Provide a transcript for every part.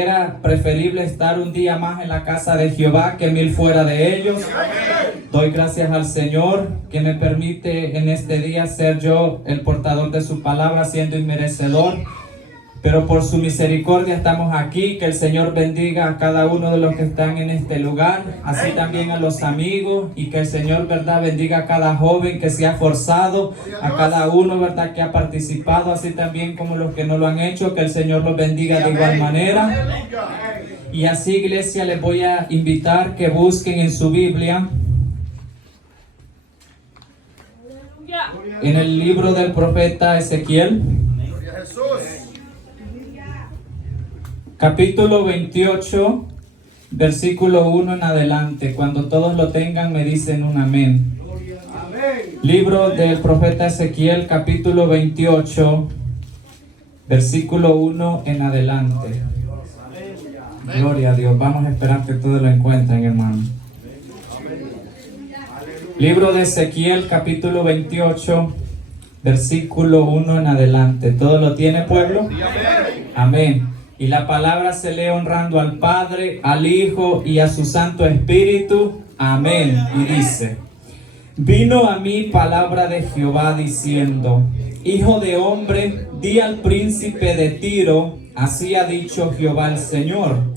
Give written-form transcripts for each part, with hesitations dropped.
Era preferible estar un día más en la casa de Jehová que 1000 fuera de ellos. Doy gracias al Señor que me permite en este día ser yo el portador de su palabra, siendo inmerecedor. Pero por su misericordia estamos aquí. Que el Señor bendiga a cada uno de los que están en este lugar, así también a los amigos, y que el Señor, verdad, bendiga a cada joven que se ha forzado, a cada uno, verdad, que ha participado, así también como los que no lo han hecho. Que el Señor los bendiga de igual manera. Y así, iglesia, les voy a invitar que busquen en su Biblia, en el libro del profeta Ezequiel, capítulo 28, versículo 1 en adelante. Cuando todos lo tengan, me dicen un amén. Libro del profeta Ezequiel, capítulo 28, versículo 1 en adelante. Gloria a Dios. Vamos a esperar que todos lo encuentren, hermano. Libro de Ezequiel, capítulo 28, versículo 1 en adelante. ¿Todo lo tiene, pueblo? Amén. Y la palabra se lee honrando al Padre, al Hijo y a su Santo Espíritu. Amén. Y dice: Vino a mí palabra de Jehová diciendo: Hijo de hombre, di al príncipe de Tiro, así ha dicho Jehová el Señor.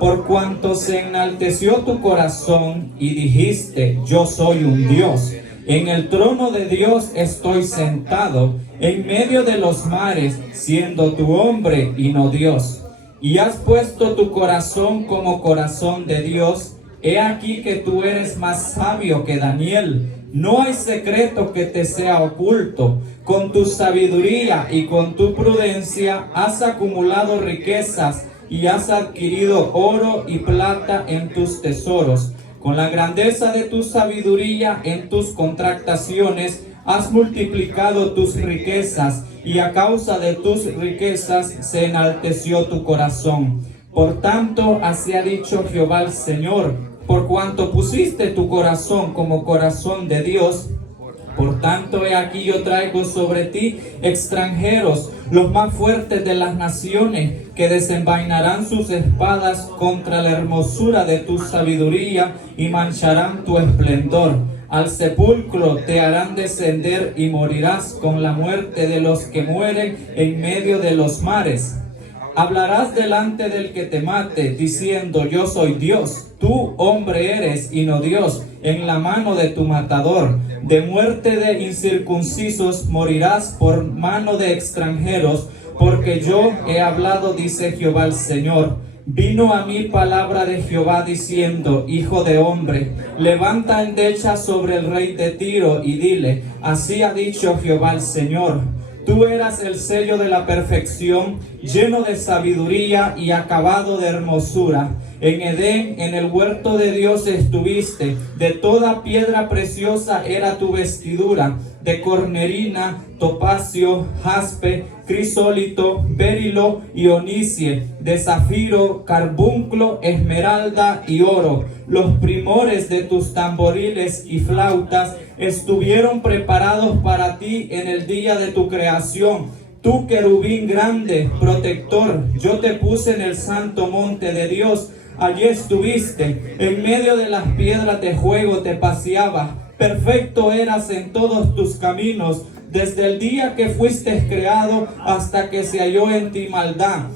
Por cuanto se enalteció tu corazón y dijiste: Yo soy un Dios, en el trono de Dios estoy sentado, en medio de los mares, siendo tu hombre y no Dios. Y has puesto tu corazón como corazón de Dios. He aquí que tú eres más sabio que Daniel. No hay secreto que te sea oculto. Con tu sabiduría y con tu prudencia has acumulado riquezas y has adquirido oro y plata en tus tesoros. Con la grandeza de tu sabiduría en tus contrataciones has multiplicado tus riquezas, y a causa de tus riquezas se enalteció tu corazón. Por tanto, así ha dicho Jehová el Señor: por cuanto pusiste tu corazón como corazón de Dios, por tanto, he aquí yo traigo sobre ti extranjeros, los más fuertes de las naciones, que desenvainarán sus espadas contra la hermosura de tu sabiduría y mancharán tu esplendor. Al sepulcro te harán descender y morirás con la muerte de los que mueren en medio de los mares. Hablarás delante del que te mate, diciendo: Yo soy Dios. Tú hombre eres y no Dios, en la mano de tu matador. De muerte de incircuncisos morirás por mano de extranjeros, porque yo he hablado, dice Jehová el Señor. Vino a mí palabra de Jehová diciendo: Hijo de hombre, levanta endecha sobre el rey de Tiro y dile: Así ha dicho Jehová el Señor. Tú eras el sello de la perfección, lleno de sabiduría y acabado de hermosura. En Edén, en el huerto de Dios estuviste. De toda piedra preciosa era tu vestidura, de cornerina, topacio, jaspe, crisólito, berilo y onicie, de zafiro, carbunclo, esmeralda y oro. Los primores de tus tamboriles y flautas estuvieron preparados para ti en el día de tu creación. Tú, querubín grande, protector, yo te puse en el santo monte de Dios. Allí estuviste, en medio de las piedras de juego te paseabas. Perfecto eras en todos tus caminos, desde el día que fuiste creado hasta que se halló en ti maldad.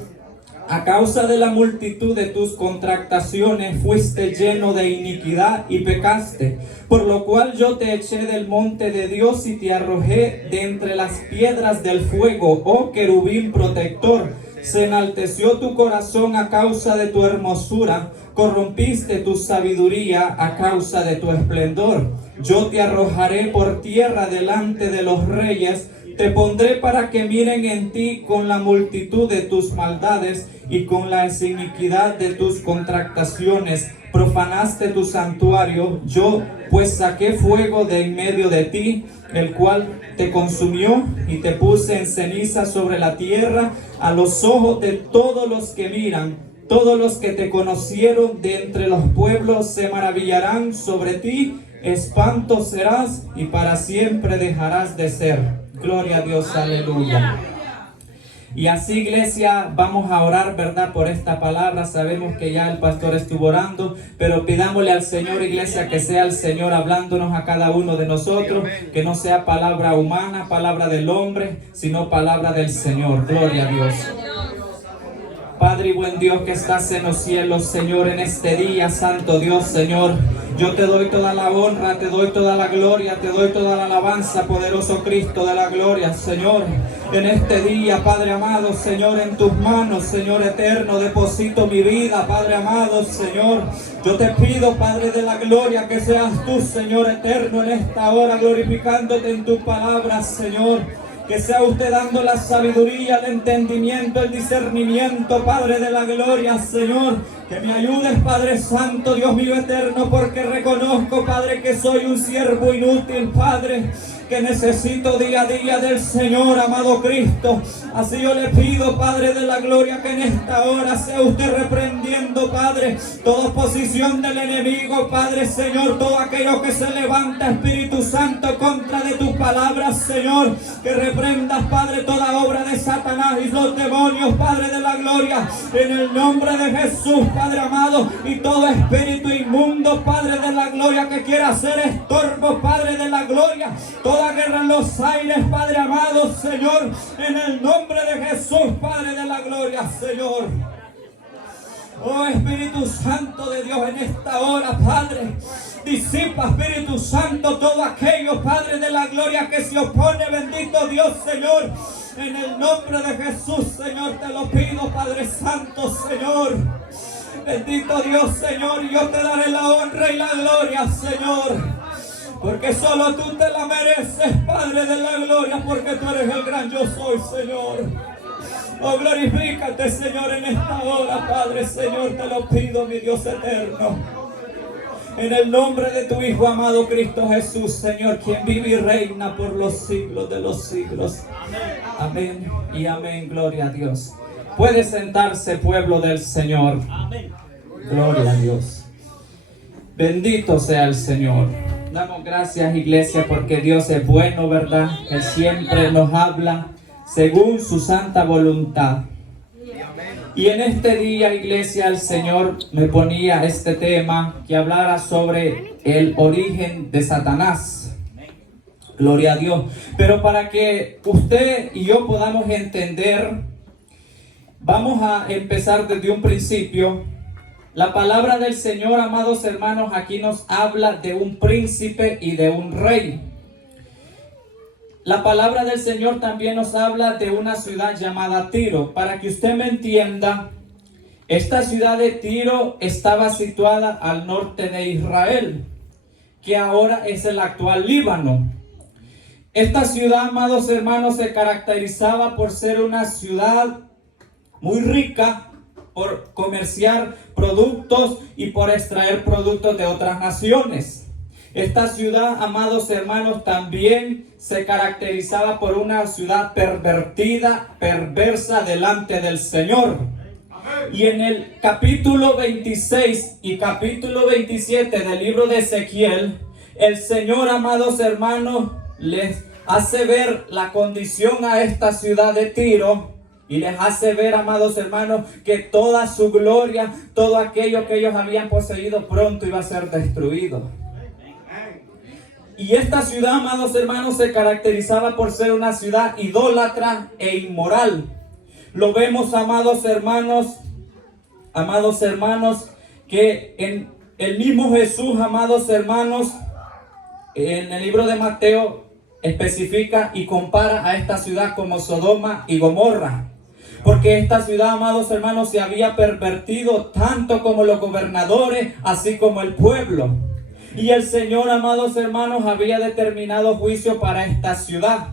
A causa de la multitud de tus contractaciones fuiste lleno de iniquidad y pecaste, por lo cual yo te eché del monte de Dios y te arrojé de entre las piedras del fuego, oh querubín protector. Se enalteció tu corazón a causa de tu hermosura, corrompiste tu sabiduría a causa de tu esplendor. Yo te arrojaré por tierra delante de los reyes, te pondré para que miren en ti con la multitud de tus maldades y con la iniquidad de tus contractaciones. Profanaste tu santuario, yo pues saqué fuego de en medio de ti, el cual te consumió, y te puse en ceniza sobre la tierra a los ojos de todos los que miran. Todos los que te conocieron de entre los pueblos se maravillarán sobre ti. Espanto serás y para siempre dejarás de ser. Gloria a Dios, aleluya. Y así, iglesia, vamos a orar, ¿verdad?, por esta palabra. Sabemos que ya el pastor estuvo orando, pero pidámosle al Señor, iglesia, que sea el Señor hablándonos a cada uno de nosotros, que no sea palabra humana, palabra del hombre, sino palabra del Señor. Gloria a Dios. Padre y buen Dios que estás en los cielos, Señor, en este día, santo Dios, Señor, yo te doy toda la honra, te doy toda la gloria, te doy toda la alabanza, poderoso Cristo de la gloria, Señor. En este día, Padre amado, Señor, en tus manos, Señor eterno, deposito mi vida, Padre amado, Señor. Yo te pido, Padre de la gloria, que seas tú, Señor eterno, en esta hora, glorificándote en tus palabras, Señor. Que sea usted dando la sabiduría, el entendimiento, el discernimiento, Padre de la gloria, Señor. Que me ayudes, Padre Santo, Dios mío eterno, porque reconozco, Padre, que soy un siervo inútil, Padre, que necesito día a día del Señor, amado Cristo. Así yo le pido, Padre de la gloria, que en esta hora sea usted reprendiendo, Padre, toda oposición del enemigo, Padre, Señor, todo aquello que se levanta, Espíritu Santo, contra de tus palabras, Señor, que reprendas, Padre, toda obra de Satanás y los demonios, Padre de la gloria, en el nombre de Jesús, Padre amado, y todo espíritu inmundo, Padre de la gloria, que quiera hacer estorbo, Padre de la gloria, toda guerra en los aires, Padre amado, Señor, en el nombre de Jesús, Padre de la gloria, Señor. Oh Espíritu Santo de Dios, en esta hora, Padre, disipa, Espíritu Santo, todo aquello, Padre de la gloria, que se opone, bendito Dios, Señor. En el nombre de Jesús, Señor, te lo pido, Padre Santo, Señor. Bendito Dios, Señor, y yo te daré la honra y la gloria, Señor. Porque solo tú te la mereces, Padre de la gloria, porque tú eres el gran yo soy, Señor. Oh, glorifícate, Señor, en esta hora, Padre, Señor, te lo pido, mi Dios eterno. En el nombre de tu Hijo amado Cristo Jesús, Señor, quien vive y reina por los siglos de los siglos. Amén y amén, gloria a Dios. Puede sentarse, pueblo del Señor. Gloria a Dios. Bendito sea el Señor. Damos gracias, iglesia, porque Dios es bueno, ¿verdad? Él siempre nos habla según su santa voluntad. Y en este día, iglesia, el Señor me ponía este tema que hablara sobre el origen de Satanás. Gloria a Dios. Pero para que usted y yo podamos entender, vamos a empezar desde un principio. La palabra del Señor, amados hermanos, aquí nos habla de un príncipe y de un rey. La palabra del Señor también nos habla de una ciudad llamada Tiro. Para que usted me entienda, esta ciudad de Tiro estaba situada al norte de Israel, que ahora es el actual Líbano. Esta ciudad, amados hermanos, se caracterizaba por ser una ciudad muy rica, por comerciar productos y por extraer productos de otras naciones. Esta ciudad, amados hermanos, también se caracterizaba por una ciudad pervertida, perversa delante del Señor. Y en el capítulo 26 y capítulo 27 del libro de Ezequiel, el Señor, amados hermanos, les hace ver la condición a esta ciudad de Tiro. Y les hace ver, amados hermanos, que toda su gloria, todo aquello que ellos habían poseído pronto iba a ser destruido. Y esta ciudad, amados hermanos, se caracterizaba por ser una ciudad idólatra e inmoral. Lo vemos, amados hermanos, que en el mismo Jesús, amados hermanos, en el libro de Mateo especifica y compara a esta ciudad como Sodoma y Gomorra. Porque esta ciudad, amados hermanos, se había pervertido tanto como los gobernadores, así como el pueblo. Y el Señor, amados hermanos, había determinado juicio para esta ciudad.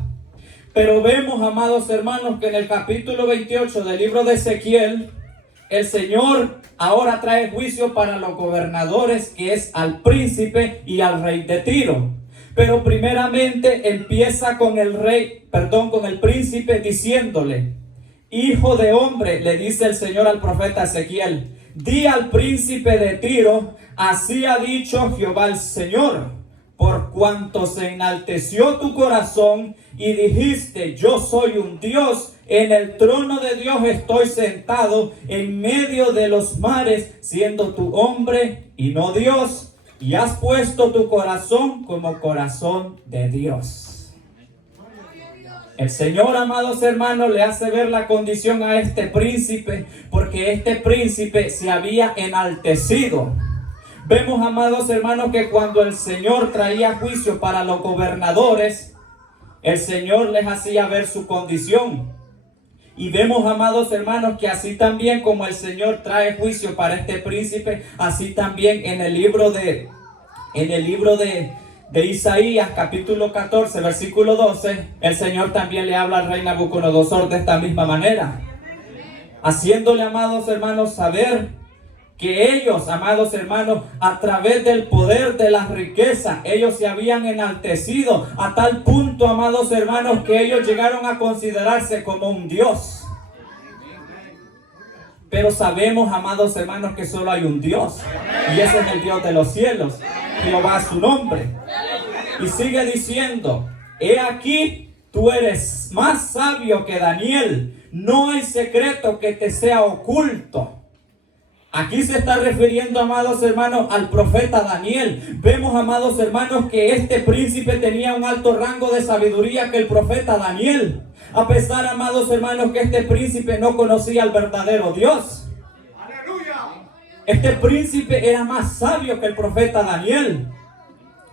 Pero vemos, amados hermanos, que en el capítulo 28 del libro de Ezequiel, el Señor ahora trae juicio para los gobernadores, que es al príncipe y al rey de Tiro. Pero primeramente empieza con el príncipe diciéndole: Hijo de hombre, le dice el Señor al profeta Ezequiel, di al príncipe de Tiro, así ha dicho Jehová el Señor, por cuanto se enalteció tu corazón y dijiste, yo soy un Dios, en el trono de Dios estoy sentado en medio de los mares, siendo tu hombre y no Dios, y has puesto tu corazón como corazón de Dios. El Señor, amados hermanos, le hace ver la condición a este príncipe, porque este príncipe se había enaltecido. Vemos, amados hermanos, que cuando el Señor traía juicio para los gobernadores, el Señor les hacía ver su condición. Y vemos, amados hermanos, que así también como el Señor trae juicio para este príncipe, así también en el libro de Isaías, capítulo 14, versículo 12, el Señor también le habla al rey Nabucodonosor de esta misma manera, haciéndole, amados hermanos, saber que ellos, amados hermanos, a través del poder de la riqueza, ellos se habían enaltecido a tal punto, amados hermanos, que ellos llegaron a considerarse como un Dios. Pero sabemos, amados hermanos, que solo hay un Dios, y ese es el Dios de los cielos, Jehová es su nombre. Y sigue diciendo, he aquí, tú eres más sabio que Daniel, no hay secreto que te sea oculto. Aquí se está refiriendo, amados hermanos, al profeta Daniel. Vemos, amados hermanos, que este príncipe tenía un alto rango de sabiduría que el profeta Daniel. A pesar, amados hermanos, que este príncipe no conocía al verdadero Dios. Este príncipe era más sabio que el profeta Daniel.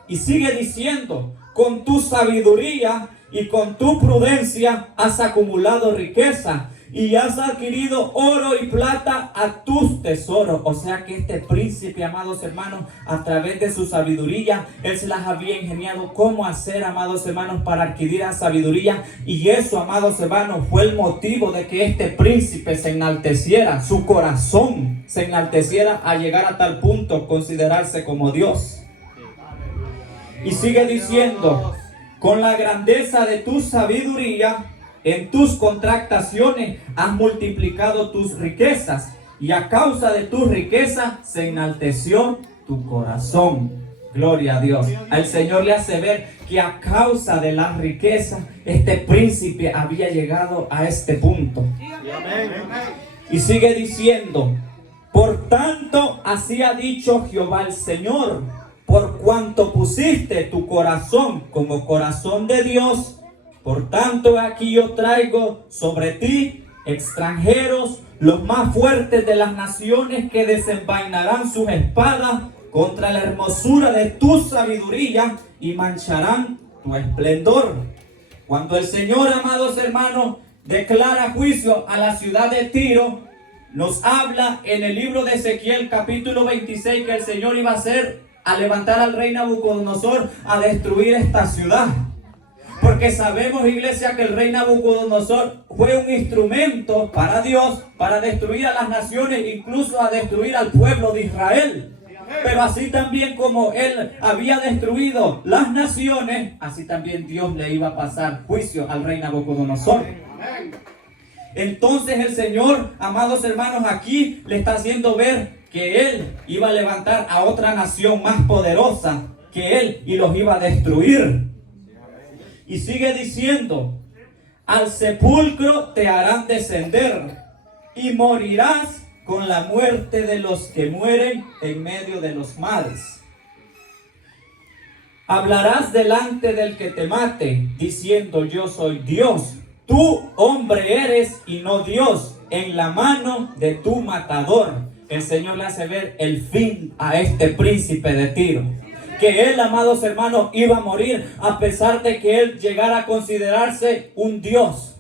Y sigue diciendo, con tu sabiduría y con tu prudencia has acumulado riqueza y has adquirido oro y plata a tus tesoros. O sea que este príncipe, amados hermanos, a través de su sabiduría, él se las había ingeniado cómo hacer, amados hermanos, para adquirir la sabiduría. Y eso, amados hermanos, fue el motivo de que este príncipe se enalteciera, su corazón se enalteciera a llegar a tal punto, considerarse como Dios. Y sigue diciendo, con la grandeza de tu sabiduría, en tus contractaciones has multiplicado tus riquezas, y a causa de tu riqueza se enalteció tu corazón. Gloria a Dios. Al Señor le hace ver que a causa de la riqueza, este príncipe había llegado a este punto. Y sigue diciendo, por tanto, así ha dicho Jehová el Señor, por cuanto pusiste tu corazón como corazón de Dios, por tanto aquí yo traigo sobre ti extranjeros, los más fuertes de las naciones, que desenvainarán sus espadas contra la hermosura de tu sabiduría y mancharán tu esplendor. Cuando el Señor, amados hermanos, declara juicio a la ciudad de Tiro, nos habla en el libro de Ezequiel capítulo 26 que el Señor iba a levantar al rey Nabucodonosor a destruir esta ciudad. Porque sabemos, iglesia, que el rey Nabucodonosor fue un instrumento para Dios para destruir a las naciones, incluso a destruir al pueblo de Israel. Pero así también como él había destruido las naciones, así también Dios le iba a pasar juicio al rey Nabucodonosor. Entonces el Señor, amados hermanos, aquí le está haciendo ver que él iba a levantar a otra nación más poderosa que él y los iba a destruir. Y sigue diciendo, al sepulcro te harán descender y morirás con la muerte de los que mueren en medio de los mares. Hablarás delante del que te mate, diciendo, yo soy Dios. Tú hombre eres y no Dios, en la mano de tu matador. El Señor le hace ver el fin a este príncipe de Tiro. Que él, amados hermanos, iba a morir a pesar de que él llegara a considerarse un Dios.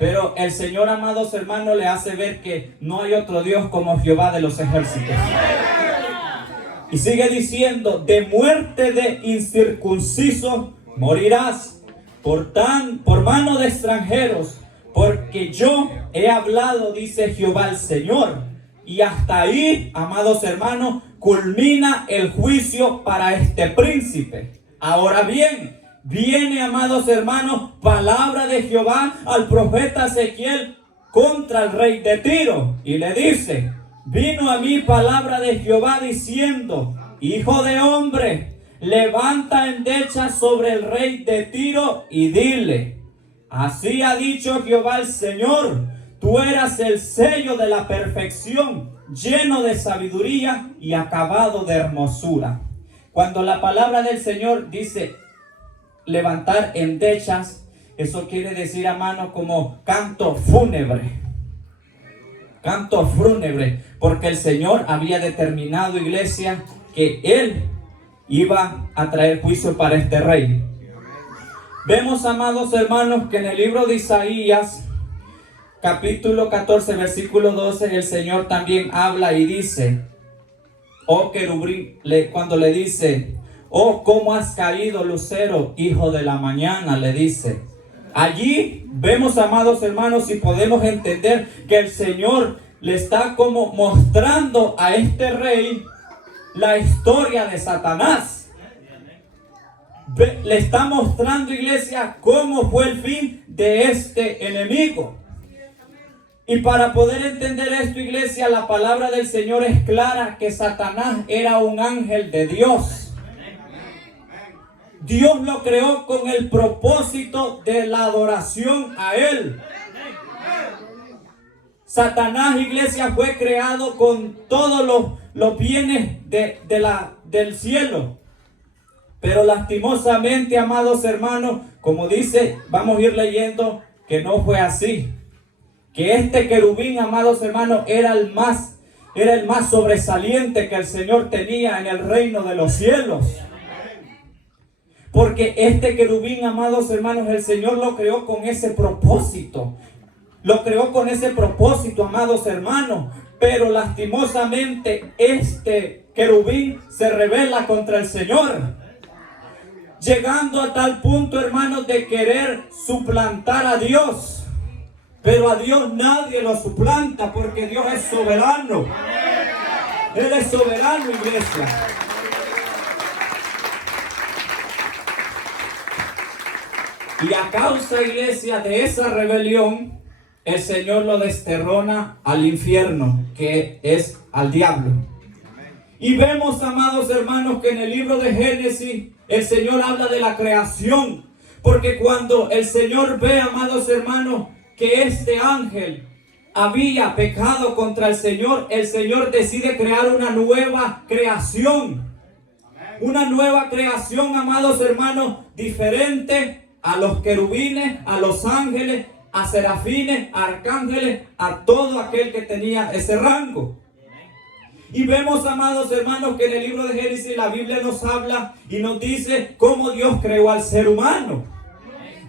Pero el Señor, amados hermanos, le hace ver que no hay otro Dios como Jehová de los ejércitos. Y sigue diciendo, de muerte de incircunciso morirás por mano de extranjeros, porque yo he hablado, dice Jehová el Señor. Y hasta ahí, amados hermanos, culmina el juicio para este príncipe. Ahora bien, viene, amados hermanos, palabra de Jehová al profeta Ezequiel contra el rey de Tiro. Y le dice, vino a mí palabra de Jehová diciendo, hijo de hombre, levanta endechas sobre el rey de Tiro y dile: así ha dicho Jehová el Señor, tú eras el sello de la perfección, lleno de sabiduría y acabado de hermosura. Cuando la palabra del Señor dice levantar endechas, eso quiere decir, hermano, como canto fúnebre. Canto fúnebre, porque el Señor había determinado, iglesia, que Él iba a traer juicio para este rey. Vemos, amados hermanos, que en el libro de Isaías, capítulo 14, versículo 12, el Señor también habla y dice: oh querubín, cuando le dice: oh, cómo has caído, lucero, hijo de la mañana, le dice. Allí vemos, amados hermanos, y podemos entender que el Señor le está como mostrando a este rey la historia de Satanás. Le está mostrando, iglesia, cómo fue el fin de este enemigo. Y para poder entender esto, iglesia, la palabra del Señor es clara, que Satanás era un ángel de Dios. Dios lo creó con el propósito de la adoración a Él. Satanás, iglesia, fue creado con todos los bienes del cielo. Pero lastimosamente, amados hermanos, como dice, vamos a ir leyendo, que no fue así. Que este querubín, amados hermanos, era el más sobresaliente que el Señor tenía en el reino de los cielos. Porque este querubín, amados hermanos, el Señor lo creó con ese propósito. Lo creó con ese propósito, amados hermanos. Pero lastimosamente este querubín se rebela contra el Señor. Llegando a tal punto, hermanos, de querer suplantar a Dios. Pero a Dios nadie lo suplanta, porque Dios es soberano. Él es soberano, iglesia. Y a causa, iglesia, de esa rebelión, el Señor lo desterrona al infierno, que es al diablo. Y vemos, amados hermanos, que en el libro de Génesis el Señor habla de la creación. Porque cuando el Señor ve, amados hermanos, que este ángel había pecado contra el Señor decide crear una nueva creación. Una nueva creación, amados hermanos, diferente a los querubines, a los ángeles, a serafines, a arcángeles, a todo aquel que tenía ese rango. Y vemos, amados hermanos, que en el libro de Génesis la Biblia nos habla y nos dice cómo Dios creó al ser humano.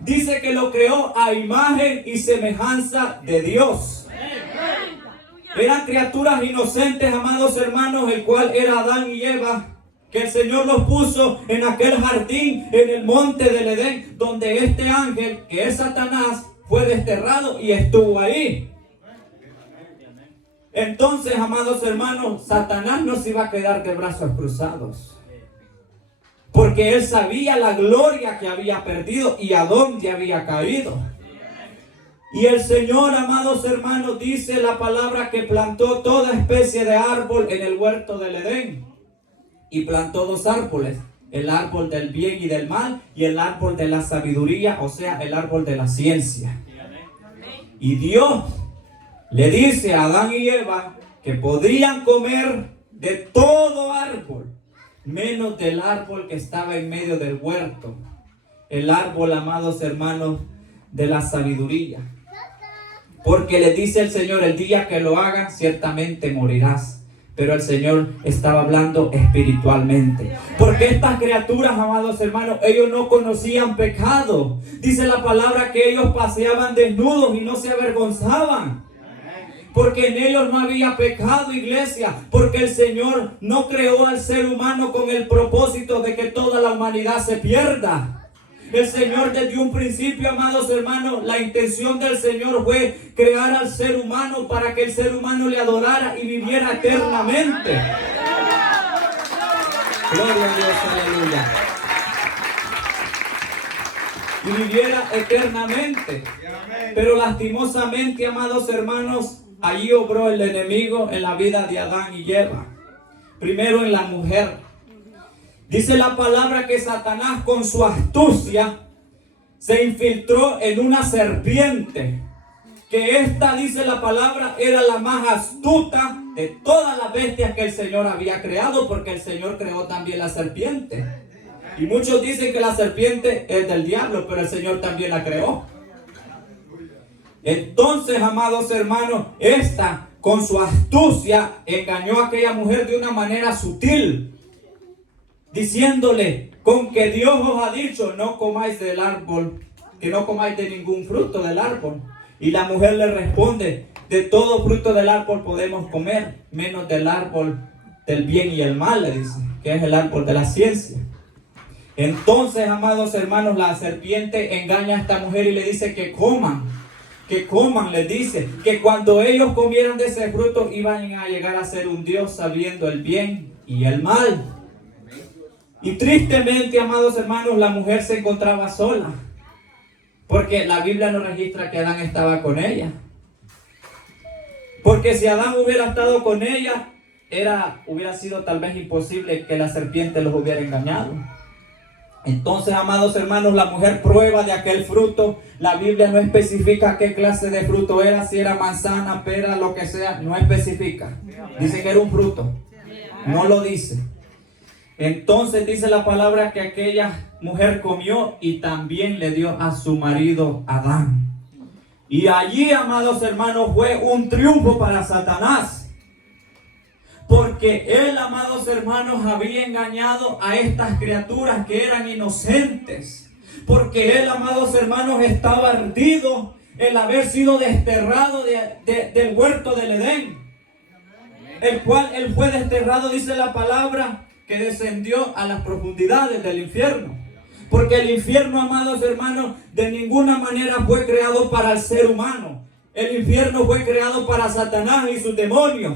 Dice que lo creó a imagen y semejanza de Dios. Eran criaturas inocentes, amados hermanos, el cual era Adán y Eva, que el Señor los puso en aquel jardín, en el monte del Edén, donde este ángel, que es Satanás, fue desterrado y estuvo ahí. Entonces, amados hermanos, Satanás no se iba a quedar de brazos cruzados, porque él sabía la gloria que había perdido y a dónde había caído. Y el Señor, amados hermanos, dice la palabra que plantó toda especie de árbol en el huerto del Edén. Y plantó dos árboles, el árbol del bien y del mal y el árbol de la sabiduría, o sea, el árbol de la ciencia. Y Dios le dice a Adán y Eva que podrían comer de todo árbol, menos del árbol que estaba en medio del huerto, el árbol, amados hermanos, de la sabiduría. Porque le dice el Señor: el día que lo hagas, ciertamente morirás. Pero el Señor estaba hablando espiritualmente. Porque estas criaturas, amados hermanos, ellos no conocían pecado. Dice la palabra que ellos paseaban desnudos y no se avergonzaban. Porque en ellos no había pecado, iglesia. Porque el Señor no creó al ser humano con el propósito de que toda la humanidad se pierda. El Señor, desde un principio, amados hermanos, la intención del Señor fue crear al ser humano para que el ser humano le adorara y viviera eternamente. Gloria a Dios, aleluya. Y viviera eternamente. Pero lastimosamente, amados hermanos, allí obró el enemigo en la vida de Adán y Eva. Primero en la mujer. Dice la palabra que Satanás con su astucia se infiltró en una serpiente. Que esta, dice la palabra, era la más astuta de todas las bestias que el Señor había creado, porque el Señor creó también la serpiente. Y muchos dicen que la serpiente es del diablo, pero el Señor también la creó. Entonces, amados hermanos, esta con su astucia engañó a aquella mujer de una manera sutil, diciéndole: con que Dios os ha dicho, no comáis del árbol, que no comáis de ningún fruto del árbol. Y la mujer le responde: de todo fruto del árbol podemos comer, menos del árbol del bien y el mal, le dice, que es el árbol de la ciencia. Entonces, amados hermanos, la serpiente engaña a esta mujer y le dice que coman, les dice que cuando ellos comieran de ese fruto iban a llegar a ser un Dios sabiendo el bien y el mal. Y tristemente, amados hermanos, la mujer se encontraba sola, porque la Biblia no registra que Adán estaba con ella. Porque si Adán hubiera estado con ella, hubiera sido tal vez imposible que la serpiente los hubiera engañado. Entonces, amados hermanos, la mujer prueba de aquel fruto. La Biblia no especifica qué clase de fruto era, si era manzana, pera, lo que sea, no especifica. Dice que era un fruto, no lo dice. Entonces dice la palabra que aquella mujer comió y también le dio a su marido Adán. Y allí, amados hermanos, fue un triunfo para Satanás. Porque él, amados hermanos, había engañado a estas criaturas que eran inocentes. Porque él, amados hermanos, estaba ardido el haber sido desterrado del huerto del Edén. El cual él fue desterrado, dice la palabra, que descendió a las profundidades del infierno. Porque el infierno, amados hermanos, de ninguna manera fue creado para el ser humano. El infierno fue creado para Satanás y sus demonios.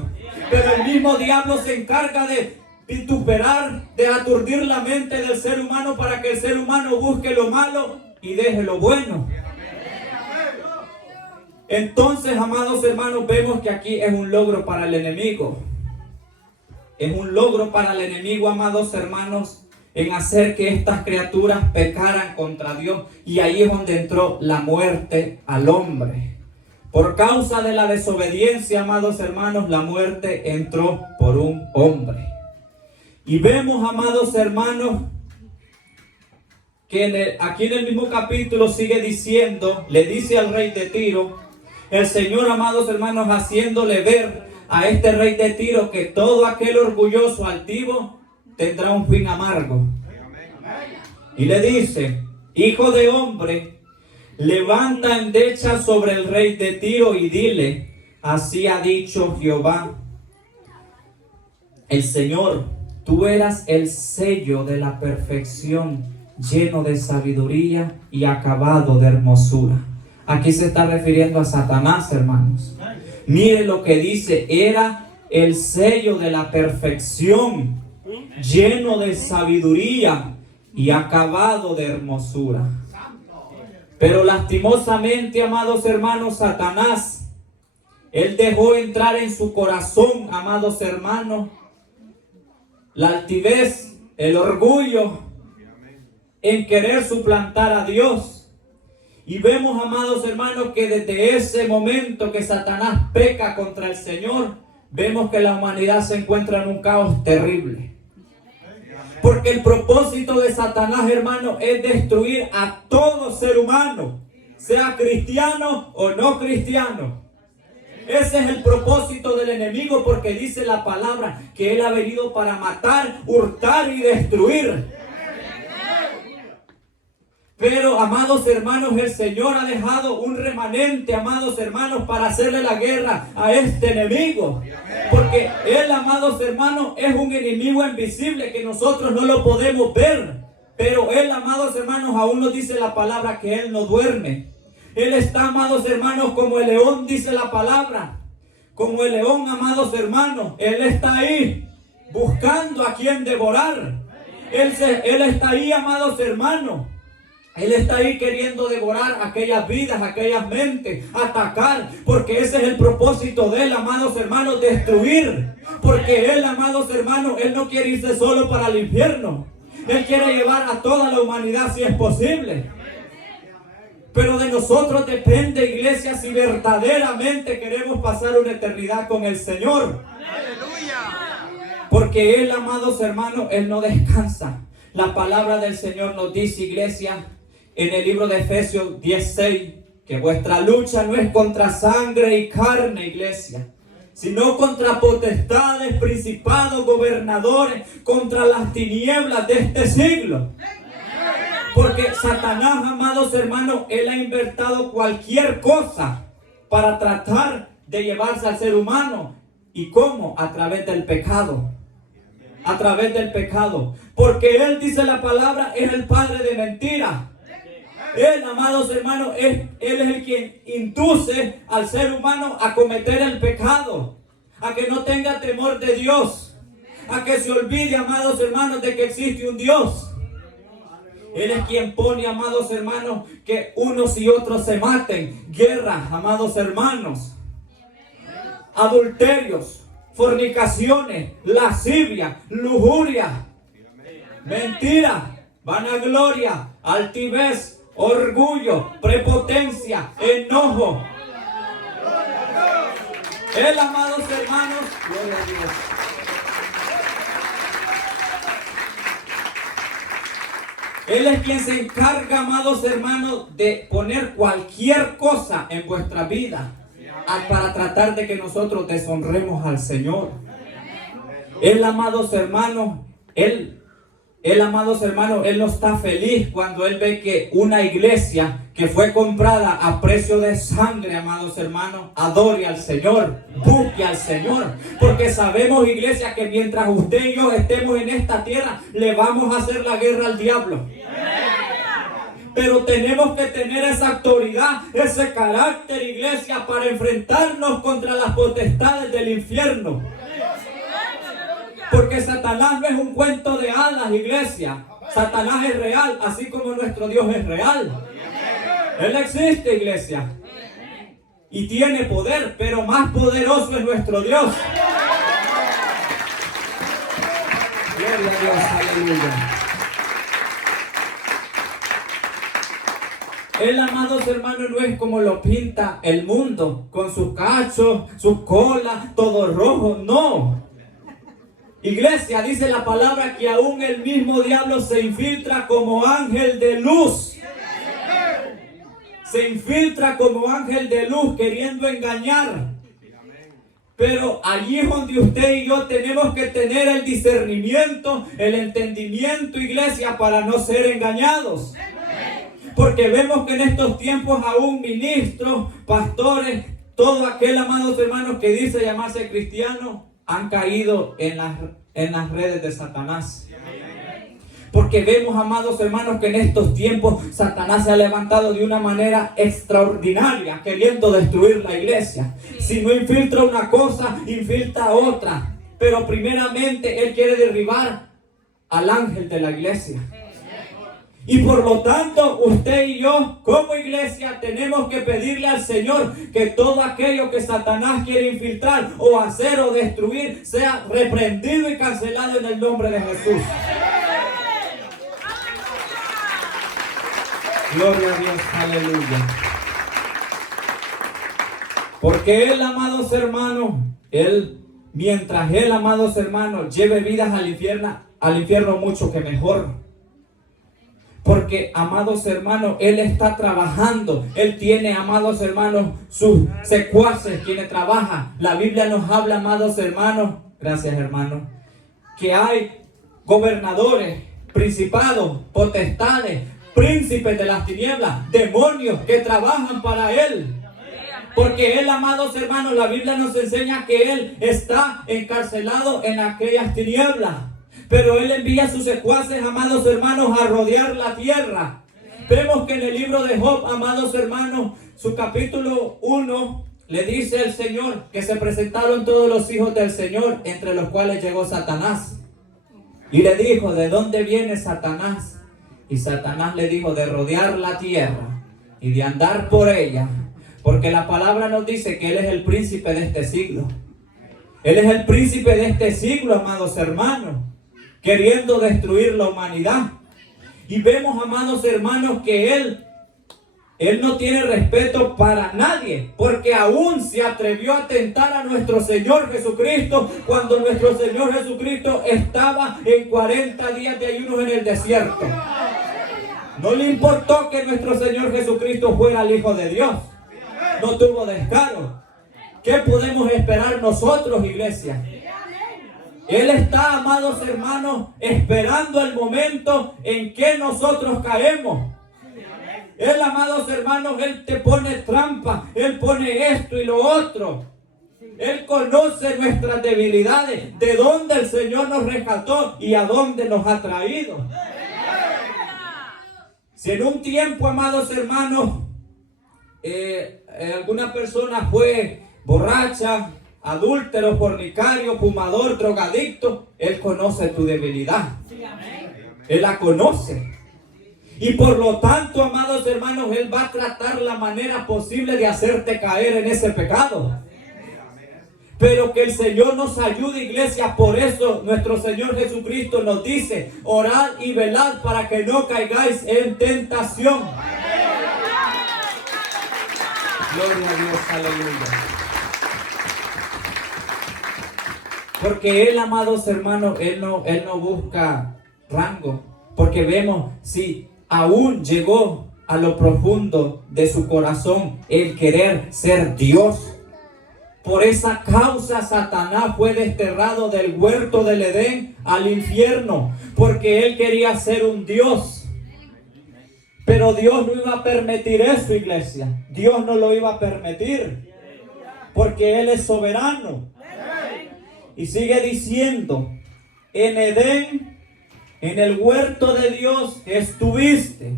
Pero el mismo diablo se encarga de vituperar, de aturdir la mente del ser humano para que el ser humano busque lo malo y deje lo bueno. Entonces, amados hermanos, vemos que aquí es un logro para el enemigo. Es un logro para el enemigo, amados hermanos, en hacer que estas criaturas pecaran contra Dios. Y ahí es donde entró la muerte al hombre. Por causa de la desobediencia, amados hermanos, la muerte entró por un hombre. Y vemos, amados hermanos, que aquí en el mismo capítulo sigue diciendo, le dice al rey de Tiro, el Señor, amados hermanos, haciéndole ver a este rey de Tiro que todo aquel orgulloso altivo tendrá un fin amargo. Y le dice: hijo de hombre, levanta endecha sobre el rey de Tiro y dile: así ha dicho Jehová el Señor, tú eras el sello de la perfección, lleno de sabiduría y acabado de hermosura. Aquí se está refiriendo a Satanás, hermanos. Mire lo que dice: era el sello de la perfección, lleno de sabiduría y acabado de hermosura. Pero lastimosamente, amados hermanos, Satanás, él dejó entrar en su corazón, amados hermanos, la altivez, el orgullo, en querer suplantar a Dios. Y vemos, amados hermanos, que desde ese momento que Satanás peca contra el Señor, vemos que la humanidad se encuentra en un caos terrible. Porque el propósito de Satanás, hermano, es destruir a todo ser humano, sea cristiano o no cristiano. Ese es el propósito del enemigo, porque dice la palabra que él ha venido para matar, hurtar y destruir. Pero, amados hermanos, el Señor ha dejado un remanente, amados hermanos, para hacerle la guerra a este enemigo. Porque él, amados hermanos, es un enemigo invisible que nosotros no lo podemos ver. Pero él, amados hermanos, aún nos dice la palabra que él no duerme. Él está, amados hermanos, como el león, dice la palabra. Como el león, amados hermanos, él está ahí buscando a quien devorar. Él está ahí, amados hermanos. Él está ahí queriendo devorar aquellas vidas, aquellas mentes, atacar, porque ese es el propósito de él, amados hermanos, destruir. Porque él, amados hermanos, él no quiere irse solo para el infierno. Él quiere llevar a toda la humanidad si es posible. Pero de nosotros depende, iglesia, si verdaderamente queremos pasar una eternidad con el Señor. Porque Él, amados hermanos, Él no descansa. La palabra del Señor nos dice, iglesia, en el libro de Efesios 10:6, que vuestra lucha no es contra sangre y carne, iglesia, sino contra potestades, principados, gobernadores, contra las tinieblas de este siglo. Porque Satanás, amados hermanos, él ha inventado cualquier cosa para tratar de llevarse al ser humano. ¿Y cómo? A través del pecado. A través del pecado. Porque él, dice la palabra, es el padre de mentira. Él, amados hermanos, él es el quien induce al ser humano a cometer el pecado, a que no tenga temor de Dios, a que se olvide, amados hermanos, de que existe un Dios. Él es quien pone, amados hermanos, que unos y otros se maten. Guerras, amados hermanos. Adulterios, fornicaciones, lascivia, lujuria, mentira, vanagloria, altivez, orgullo, prepotencia, enojo. Él, amados hermanos, gloria a Dios. Él es quien se encarga, amados hermanos, de poner cualquier cosa en vuestra vida para tratar de que nosotros deshonremos al Señor. Él, amados hermanos, Él, amados hermanos, Él no está feliz cuando Él ve que una iglesia que fue comprada a precio de sangre, amados hermanos, adore al Señor, busque al Señor. Porque sabemos, iglesia, que mientras usted y yo estemos en esta tierra, le vamos a hacer la guerra al diablo. Pero tenemos que tener esa autoridad, ese carácter, iglesia, para enfrentarnos contra las potestades del infierno. Porque Satanás no es un cuento de hadas, iglesia. Satanás es real, así como nuestro Dios es real. Él existe, iglesia. Y tiene poder, pero más poderoso es nuestro Dios. Gloria a Dios, aleluya. Él, amados hermanos, no es como lo pinta el mundo, con sus cachos, sus colas, todo rojo, no. Iglesia, dice la palabra que aún el mismo diablo se infiltra como ángel de luz. Se infiltra como ángel de luz queriendo engañar. Pero allí es donde usted y yo tenemos que tener el discernimiento, el entendimiento, iglesia, para no ser engañados. Porque vemos que en estos tiempos aún ministros, pastores, todo aquel, amados hermanos, que dice llamarse cristiano, han caído en las redes de Satanás. Porque vemos, amados hermanos, que en estos tiempos Satanás se ha levantado de una manera extraordinaria, queriendo destruir la iglesia. Si no infiltra una cosa, infiltra otra. Pero primeramente él quiere derribar al ángel de la iglesia. Y por lo tanto, usted y yo, como iglesia, tenemos que pedirle al Señor que todo aquello que Satanás quiere infiltrar o hacer o destruir sea reprendido y cancelado en el nombre de Jesús. Gloria a Dios, aleluya. Porque Él, amados hermanos, mientras Él, amados hermanos, lleve vidas al infierno mucho que mejor. Porque, amados hermanos, Él está trabajando. Él tiene, amados hermanos, sus secuaces quienes trabajan. La Biblia nos habla, amados hermanos, gracias hermanos, que hay gobernadores, principados, potestades, príncipes de las tinieblas, demonios que trabajan para Él. Porque Él, amados hermanos, la Biblia nos enseña que Él está encarcelado en aquellas tinieblas. Pero Él envía a sus secuaces, amados hermanos, a rodear la tierra. Vemos que en el libro de Job, amados hermanos, su capítulo 1, le dice el Señor que se presentaron todos los hijos del Señor, entre los cuales llegó Satanás. Y le dijo, ¿de dónde viene Satanás? Y Satanás le dijo, de rodear la tierra y de andar por ella. Porque la palabra nos dice que Él es el príncipe de este siglo. Él es el príncipe de este siglo, amados hermanos. queriendo destruir la humanidad. Y vemos, amados hermanos, que Él no tiene respeto para nadie, porque aún se atrevió a tentar a nuestro Señor Jesucristo cuando nuestro Señor Jesucristo estaba en 40 días de ayuno en el desierto. No le importó que nuestro Señor Jesucristo fuera el Hijo de Dios. No tuvo descaro. ¿Qué podemos esperar nosotros, iglesia? Él está, amados hermanos, esperando el momento en que nosotros caemos. Él, amados hermanos, Él te pone trampa, Él pone esto y lo otro. Él conoce nuestras debilidades, de dónde el Señor nos rescató y a dónde nos ha traído. Si en un tiempo, amados hermanos, alguna persona fue borracha, adúltero, fornicario, fumador, drogadicto, Él conoce tu debilidad. Él la conoce. Y por lo tanto, amados hermanos, Él va a tratar la manera posible de hacerte caer en ese pecado. Pero que el Señor nos ayude, iglesia. Por eso nuestro Señor Jesucristo nos dice: orad y velad para que no caigáis en tentación. Gloria a Dios, aleluya. Porque Él, amados hermanos, Él no busca rango. Porque vemos, si aún llegó a lo profundo de su corazón el querer ser Dios. Por esa causa Satanás fue desterrado del huerto del Edén al infierno, porque él quería ser un Dios. Pero Dios no iba a permitir eso, iglesia. Dios no lo iba a permitir, porque Él es soberano. Y sigue diciendo: en Edén, en el huerto de Dios estuviste.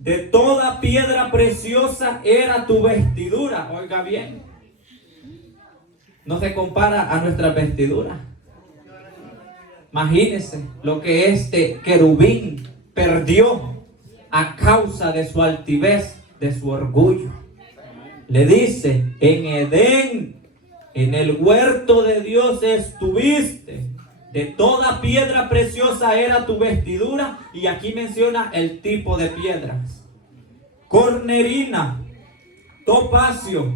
De toda piedra preciosa era tu vestidura. Oiga bien, no se compara a nuestra vestidura. Imagínense lo que este querubín perdió a causa de su altivez, de su orgullo. Le dice: en Edén, en el huerto de Dios estuviste. De toda piedra preciosa era tu vestidura. Y aquí menciona el tipo de piedras: cornerina, topacio,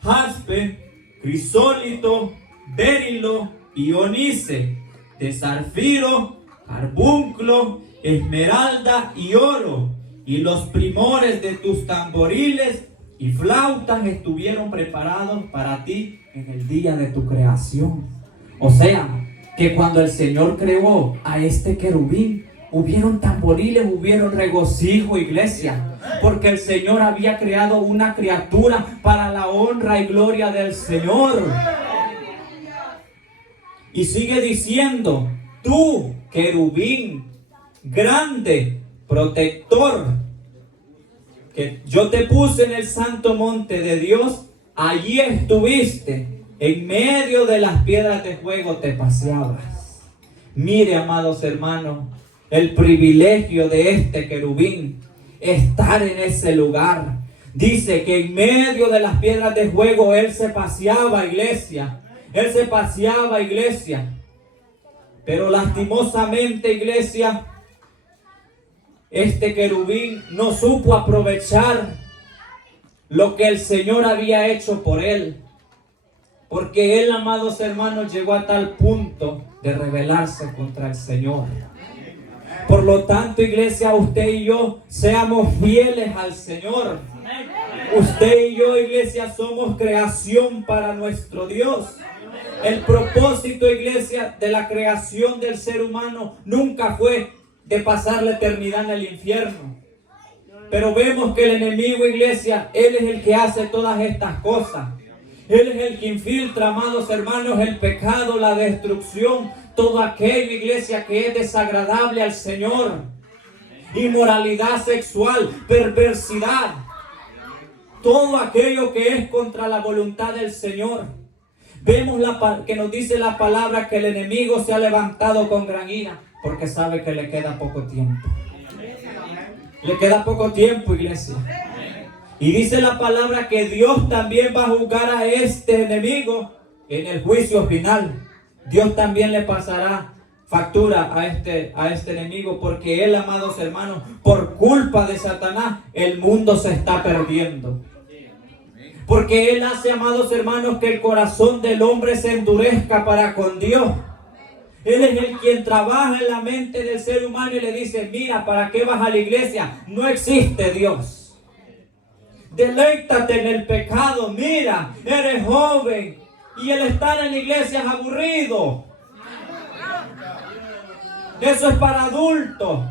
jaspe, crisólito, berilo y onice, de zafiro, carbunclo, esmeralda y oro. Y los primores de tus tamboriles y flautas estuvieron preparados para ti en el día de tu creación. O sea, que cuando el Señor creó a este querubín, hubieron tamboriles, hubieron regocijo, iglesia, porque el Señor había creado una criatura para la honra y gloria del Señor. Y sigue diciendo: tú, querubín, grande, protector, que yo te puse en el santo monte de Dios, allí estuviste. En medio de las piedras de fuego te paseabas. Mire, amados hermanos, el privilegio de este querubín, estar en ese lugar. Dice que en medio de las piedras de fuego él se paseaba, iglesia. Él se paseaba, iglesia. Pero lastimosamente, iglesia, este querubín no supo aprovechar lo que el Señor había hecho por él. Porque él, amados hermanos, llegó a tal punto de rebelarse contra el Señor. Por lo tanto, iglesia, usted y yo seamos fieles al Señor. Usted y yo, iglesia, somos creación para nuestro Dios. El propósito, iglesia, de la creación del ser humano nunca fue de pasar la eternidad en el infierno. Pero vemos que el enemigo, iglesia, él es el que hace todas estas cosas. Él es el que infiltra, amados hermanos, el pecado, la destrucción, todo aquello, iglesia, que es desagradable al Señor. Inmoralidad sexual, perversidad, todo aquello que es contra la voluntad del Señor. Vemos que nos dice la palabra que el enemigo se ha levantado con gran ira, porque sabe que le queda poco tiempo. Le queda poco tiempo, iglesia. Y dice la palabra que Dios también va a juzgar a este enemigo en el juicio final. Dios también le pasará factura a este enemigo, porque él, amados hermanos, por culpa de Satanás, el mundo se está perdiendo. Porque él hace, amados hermanos, que el corazón del hombre se endurezca para con Dios. Él es el quien trabaja en la mente del ser humano y le dice: mira, ¿para qué vas a la iglesia? No existe Dios. Deleítate en el pecado. Mira, eres joven y el estar en la iglesia es aburrido. Eso es para adultos.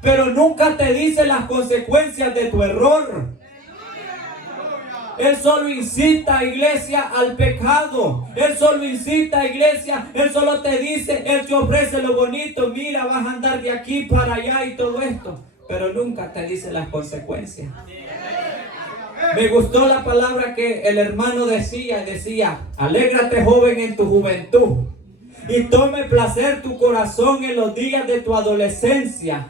Pero nunca te dice las consecuencias de tu error. Él solo incita, iglesia, al pecado. Él solo incita, iglesia. Él solo te dice, él te ofrece lo bonito. Mira, vas a andar de aquí para allá y todo esto. Pero nunca te dice las consecuencias. Me gustó la palabra que el hermano decía. Alégrate, joven, en tu juventud, y tome placer tu corazón en los días de tu adolescencia.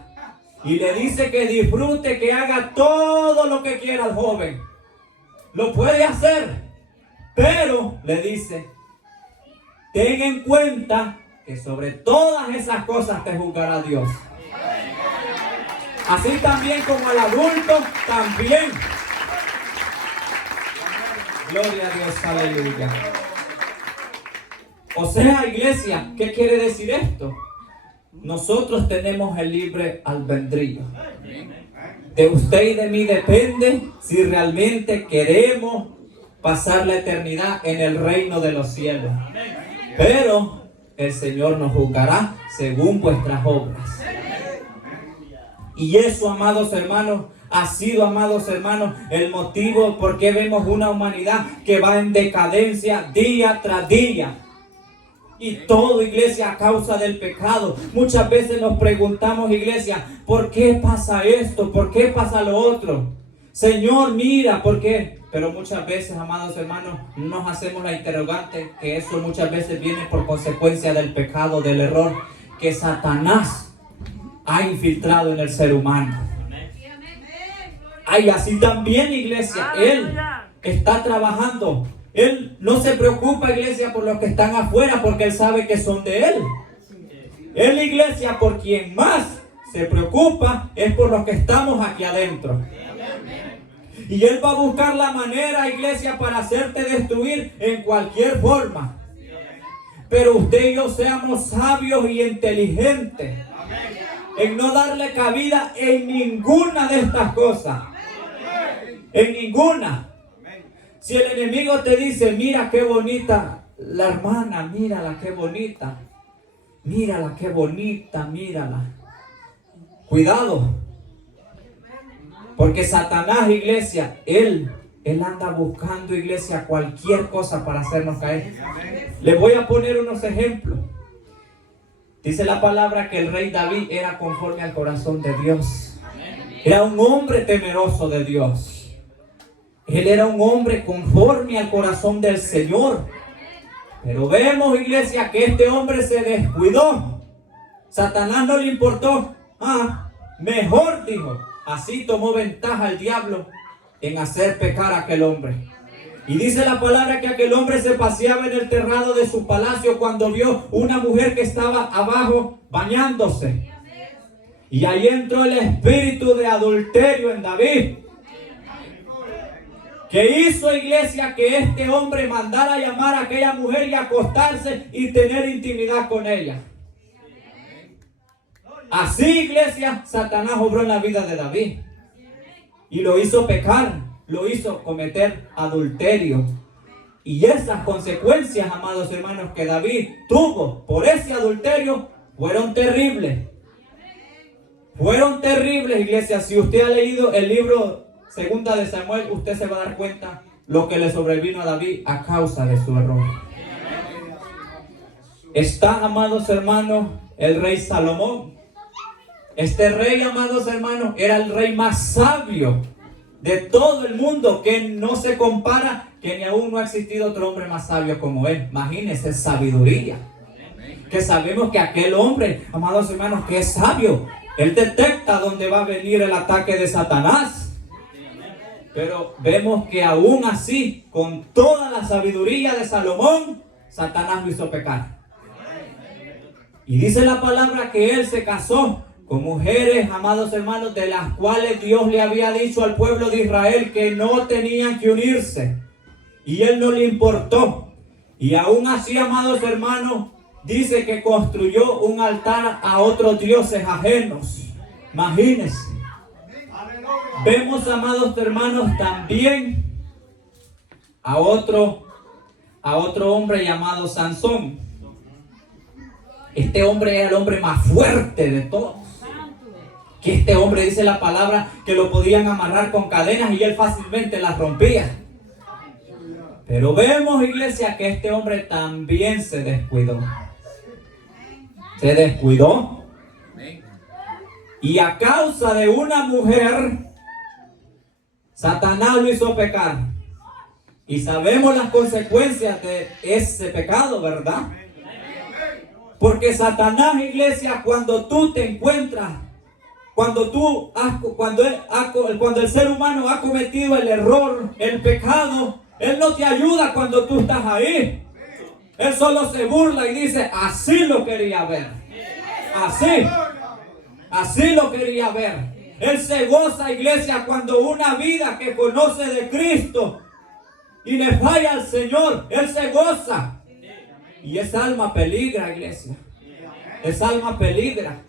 Y le dice que disfrute, que haga todo lo que quiera el joven. Lo puede hacer, pero le dice: ten en cuenta que sobre todas esas cosas te juzgará Dios. Así también como al adulto, también. Gloria a Dios, aleluya. O sea, iglesia, ¿qué quiere decir esto? Nosotros tenemos el libre albedrío. De usted y de mí depende si realmente queremos pasar la eternidad en el reino de los cielos. Pero el Señor nos juzgará según vuestras obras. Y eso, amados hermanos, ha sido, amados hermanos, el motivo por qué vemos una humanidad que va en decadencia día tras día. Y todo, iglesia, a causa del pecado. Muchas veces nos preguntamos, iglesia, ¿por qué pasa esto? ¿Por qué pasa lo otro? Señor, mira, ¿por qué? Pero muchas veces, amados hermanos, nos hacemos la interrogante que eso muchas veces viene por consecuencia del pecado, del error que Satanás ha infiltrado en el ser humano. Ay, así también, iglesia, Él está trabajando. Él no se preocupa, iglesia, por los que están afuera, porque Él sabe que son de Él. Es la iglesia por quien más se preocupa, es por los que estamos aquí adentro. Y Él va a buscar la manera, iglesia, para hacerte destruir en cualquier forma. Pero usted y yo seamos sabios y inteligentes en no darle cabida en ninguna de estas cosas. En ninguna. Si el enemigo te dice: mira qué bonita la hermana, mírala qué bonita, mírala qué bonita, mírala. Cuidado. Porque Satanás, iglesia, él anda buscando, iglesia, cualquier cosa para hacernos caer. Les voy a poner unos ejemplos. Dice la palabra que el rey David era conforme al corazón de Dios. Era un hombre temeroso de Dios. Él era un hombre conforme al corazón del Señor. Pero vemos, iglesia, que este hombre se descuidó. Satanás no le importó. Mejor, dijo. Así tomó ventaja el diablo en hacer pecar a aquel hombre. Y dice la palabra que aquel hombre se paseaba en el terrado de su palacio cuando vio una mujer que estaba abajo bañándose. Y ahí entró el espíritu de adulterio en David. Que hizo, iglesia, que este hombre mandara a llamar a aquella mujer y acostarse y tener intimidad con ella. Así, iglesia, Satanás obró en la vida de David. Y lo hizo pecar, lo hizo cometer adulterio. Y esas consecuencias, amados hermanos, que David tuvo por ese adulterio, fueron terribles. Fueron terribles, iglesia. Si usted ha leído el libro Segunda de Samuel, usted se va a dar cuenta lo que le sobrevino a David a causa de su error. Está, amados hermanos, el rey Salomón. Este rey, amados hermanos, era el rey más sabio de todo el mundo, que no se compara, que ni aún no ha existido otro hombre más sabio como él. Imagínense, sabiduría. Que sabemos que aquel hombre, amados hermanos, que es sabio, él detecta dónde va a venir el ataque de Satanás. Pero vemos que aún así, con toda la sabiduría de Salomón, Satanás lo hizo pecar. Y dice la palabra que él se casó con mujeres, amados hermanos, de las cuales Dios le había dicho al pueblo de Israel que no tenían que unirse. Y él no le importó. Y aún así, amados hermanos, dice que construyó un altar a otros dioses ajenos. Imagínense. Vemos, amados hermanos, también a otro hombre llamado Sansón. Este hombre era el hombre más fuerte de todos. Que este hombre, dice la palabra, que lo podían amarrar con cadenas y él fácilmente las rompía. Pero vemos, iglesia, que este hombre también se descuidó. Se descuidó. Y a causa de una mujer, Satanás lo hizo pecar. Y sabemos las consecuencias de ese pecado, ¿verdad? Porque Satanás, iglesia, cuando tú te encuentras, cuando el ser humano ha cometido el error, el pecado, él no te ayuda cuando tú estás ahí. Él solo se burla y dice, así lo quería ver. Así lo quería ver. Él se goza, iglesia, cuando una vida que conoce de Cristo y le falla al Señor, él se goza. Y esa alma peligra, iglesia. Esa alma peligra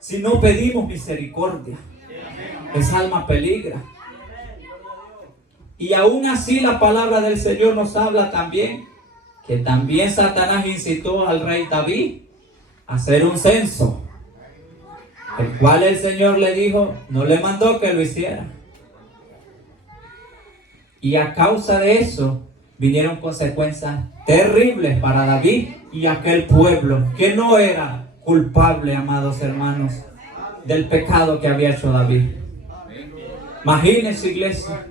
si no pedimos misericordia. Esa alma peligra. Y aún así la palabra del Señor nos habla también que también Satanás incitó al rey David a hacer un censo, el cual el Señor le dijo, no le mandó que lo hiciera. Y a causa de eso vinieron consecuencias terribles para David y aquel pueblo que no era culpable, amados hermanos, del pecado que había hecho David. Imagínense, iglesia.